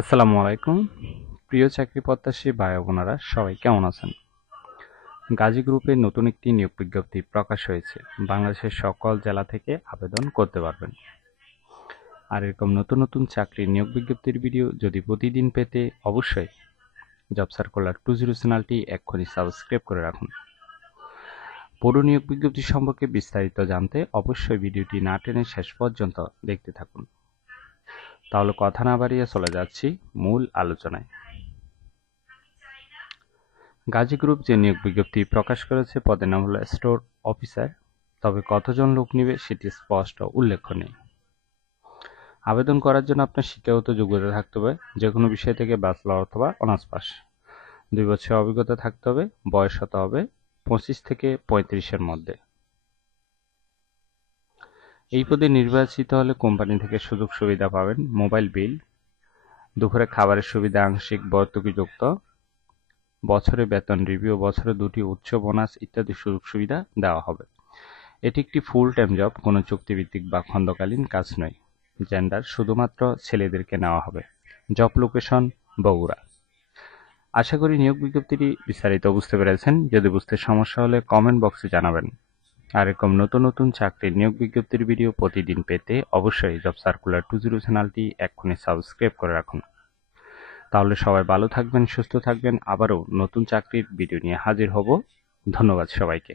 আসসালামু আলাইকুম। প্রিয় চাকরি প্রত্যাশী ভাই ও বোনেরা, সবাই কেমন আছেন? গাজী গ্রুপের নতুন একটি নিয়োগ বিজ্ঞপ্তি প্রকাশ হয়েছে। বাংলাদেশের সকল জেলা থেকে আবেদন করতে পারবেন। আর এরকম নতুন নতুন চাকরির নিয়োগ বিজ্ঞপ্তির ভিডিও যদি প্রতিদিন পেতে অবশ্যই জব সার্কুলার 20 চ্যানেলটি এক্ষুনি সাবস্ক্রাইব করে রাখুন। পুরো নিয়োগ বিজ্ঞপ্তি সম্পর্কে বিস্তারিত জানতে অবশ্যই ভিডিওটি না টেনে শেষ পর্যন্ত দেখতে থাকুন। তাহলে কথা না বাড়িয়ে চলে যাচ্ছি মূল আলোচনায়। গাজী গ্রুপ যে নিয়োগ বিজ্ঞপ্তি প্রকাশ করেছে পদের নাম হলো স্টোর অফিসার, তবে কতজন লোক নিবে সেটি স্পষ্ট উল্লেখ নেই। আবেদন করার জন্য আপনার শিক্ষাগত যোগ্যতা থাকতে হবে যে কোনো বিষয় থেকে ব্যাচেলর অথবা অনার্স পাস, 2 বছর অভিজ্ঞতা থাকতে হবে, বয়স হতে হবে 25 থেকে 35-এর মধ্যে। এই পদে নির্বাচিত হলে কোম্পানি থেকে সুযোগ সুবিধা পাবেন: মোবাইল বিল, দুপুরে খাবারের সুবিধা আংশিক ভর্তুকিযুক্ত, বছরে বেতন রিভিউ, বছরে 2টি উচ্চ বোনাস ইত্যাদি সুযোগ সুবিধা দেওয়া হবে। এটি একটি ফুল টাইম জব, কোনো চুক্তিভিত্তিক বা খণ্ডকালীন কাজ নয়। জেন্ডার শুধুমাত্র ছেলেদেরকে নেওয়া হবে। Job location Bogura. আশা করি নিয়োগ বিজ্ঞপ্তিটি বিস্তারিত বুঝতে পেরেছেন। যদি বুঝতে সমস্যা হলে কমেন্ট বক্সে জানাবেন। আর এরকম নতুন নতুন চাকরির নিয়োগ বিজ্ঞপ্তির ভিডিও প্রতিদিন পেতে অবশ্যই জব সার্কুলার 20 চ্যানেলটি এক্ষুনি সাবস্ক্রাইব করে রাখুন। তাহলে সবাই ভালো থাকবেন, সুস্থ থাকবেন। আবারও নতুন চাকরির ভিডিও নিয়ে হাজির হব। ধন্যবাদ সবাইকে।